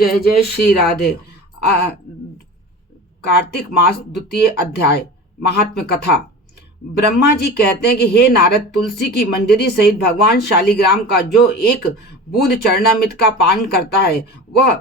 जय जय श्री राधे। कार्तिक मास द्वितीय अध्याय महात्म्य कथा। ब्रह्मा जी कहते हैं कि हे नारद, तुलसी की मंजरी सहित भगवान शालिग्राम का जो एक बूंद चरणामृत का पान करता है वह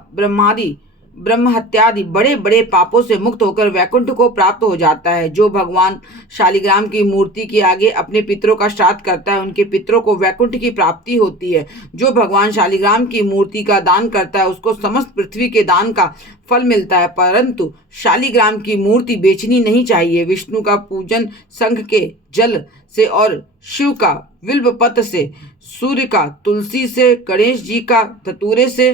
ब्रह्म हत्यादि बड़े बड़े पापों से मुक्त होकर वैकुंठ को प्राप्त हो जाता है। जो भगवान शालिग्राम की मूर्ति के आगे अपने पितरों का श्राद्ध करता है उनके पितरों को वैकुंठ की प्राप्ति होती है। जो भगवान शालिग्राम की मूर्ति का दान करता है उसको समस्त पृथ्वी के दान का फल मिलता है। परंतु शालिग्राम की मूर्ति बेचनी नहीं चाहिए। विष्णु का पूजन शंख के जल से और शिव का बिल्व पत्र से, सूर्य का तुलसी से, गणेश जी का धतूरे से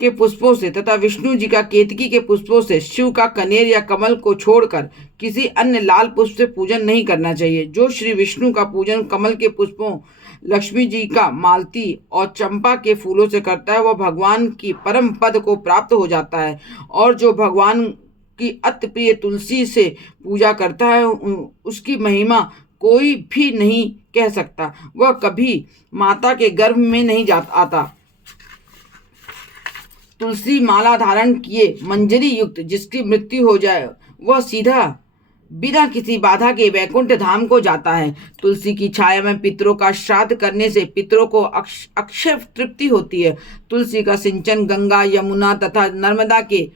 के पुष्पों से तथा विष्णु जी का केतकी के पुष्पों से, शिव का कनेर या कमल को छोड़कर किसी अन्य लाल पुष्प से पूजन नहीं करना चाहिए। जो श्री विष्णु का पूजन कमल के पुष्पों, लक्ष्मी जी का मालती और चंपा के फूलों से करता है वह भगवान की परम पद को प्राप्त हो जाता है। और जो भगवान की अति प्रिय तुलसी से पूजा करता है उसकी महिमा कोई भी नहीं कह सकता। वह कभी माता के गर्भ में नहीं आता। तुलसी माला धारण किए मंजरी युक्त जिसकी मृत्यु हो जाए वह सीधा बिना किसी बाधा के वैकुंठ धाम को जाता है। तुलसी की छाया में पितरों का श्राद्ध करने से पितरों को अक्षय तृप्ति होती है। तुलसी का सिंचन गंगा, यमुना तथा नर्मदा के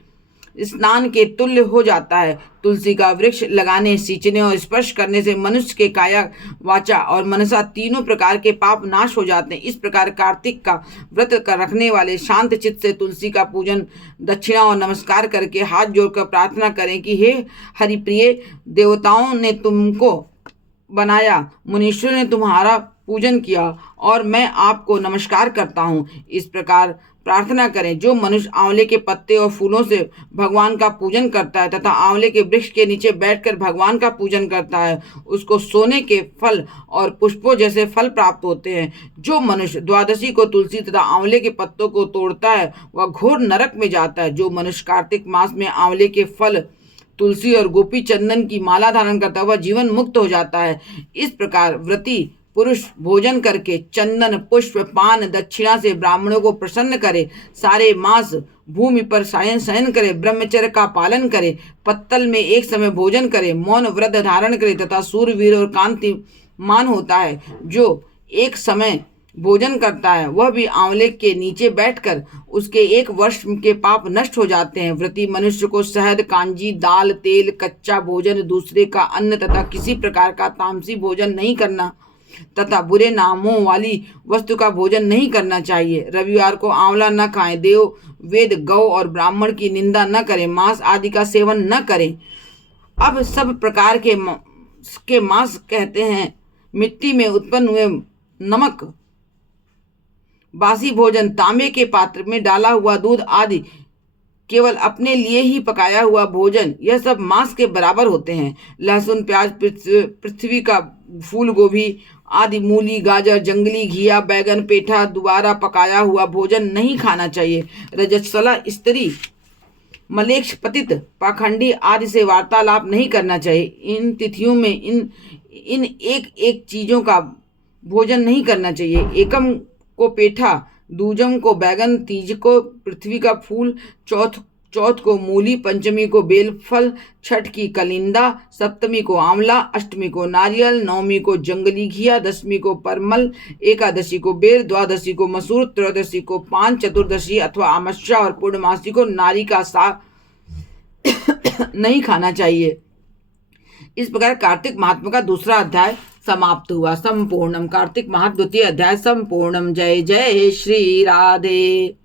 स्नान के तुल्य हो जाता है। तुलसी का वृक्ष लगाने, सींचने और स्पर्श करने से मनुष्य के काया, वाचा और मनसा तीनों प्रकार के पाप नाश हो जाते हैं। इस प्रकार कार्तिक का व्रत कर रखने वाले शांत चित्त से तुलसी का पूजन, दक्षिणा और नमस्कार करके हाथ जोड़कर प्रार्थना करें कि हे हरिप्रिय, देवताओं ने तुमको बनाया, मुनीश्वरों ने तुम्हारा पूजन किया और मैं आपको नमस्कार करता हूँ। इस प्रकार प्रार्थना करें। जो मनुष्य आंवले के पत्ते और फूलों से भगवान का पूजन करता है तथा आंवले के वृक्ष के नीचे बैठकर भगवान का पूजन करता है उसको सोने के फल और पुष्पों जैसे फल प्राप्त होते हैं। जो मनुष्य द्वादशी को तुलसी तथा आंवले के पत्तों को तोड़ता है वह घोर नरक में जाता है। जो मनुष्य कार्तिक मास में आंवले के फल, तुलसी और गोपी चंदन की माला धारण करता है वह जीवन मुक्त हो जाता है। इस प्रकार व्रती पुरुष भोजन करके चंदन, पुष्प, पान, दक्षिणा से ब्राह्मणों को प्रसन्न करे, सारे मास भूमि पर शयन करे, ब्रह्मचर्य का पालन करे, पत्तल में एक समय भोजन करे, मौन व्रत धारण करे तथा सूरवीर और कांतिमान होता है। जो एक समय भोजन करता है वह भी आंवले के नीचे बैठकर उसके 1 वर्ष के पाप नष्ट हो जाते हैं। व्रती मनुष्य को शहद, कांजी, दाल, तेल, कच्चा भोजन, दूसरे का अन्न तथा किसी प्रकार का तामसी भोजन नहीं करना तथा बुरे नामों वाली वस्तु का भोजन नहीं करना चाहिए। रविवार को आंवला न खाएं, देव, वेद, गौ और ब्राह्मण की निंदा न करें, मांस आदि का सेवन न करें। अब सब प्रकार के मांस कहते हैं मिट्टी में उत्पन्न हुए नमक, बासी भोजन, तांबे के पात्र में डाला हुआ दूध आदि केवल अपने लिए ही पकाया हुआ भोजन, यह सब मांस के बराबर होते हैं। लहसुन, प्याज, पृथ्वी का फूल गोभी आदि, मूली, गाजर, जंगली घिया, बैगन, पेठा दोबारा पकाया हुआ भोजन नहीं खाना चाहिए। रजस्वला स्त्री, मलेच्छ, पतित, पाखंडी आदि से वार्तालाप नहीं करना चाहिए। इन तिथियों में इन एक एक चीजों का भोजन नहीं करना चाहिए। एकम को पेठा, दूजम को बैगन, तीज को पृथ्वी का फूल, चौथ को मूली, पंचमी को बेल फल, छठ की कलिंदा, सप्तमी को आंवला, अष्टमी को नारियल, नवमी को जंगली घिया, दशमी को परमल, एकादशी को बेर, द्वादशी को मसूर, त्रयोदशी को पान, चतुर्दशी अथवा अमावस्या और पूर्णमासी को नारी का साग नहीं खाना चाहिए। इस प्रकार कार्तिक महात्म्य का दूसरा अध्याय समाप्त हुआ। संपूर्णम। कार्तिक महात्म्य द्वितीय अध्याय संपूर्णम। जय जय श्री राधे।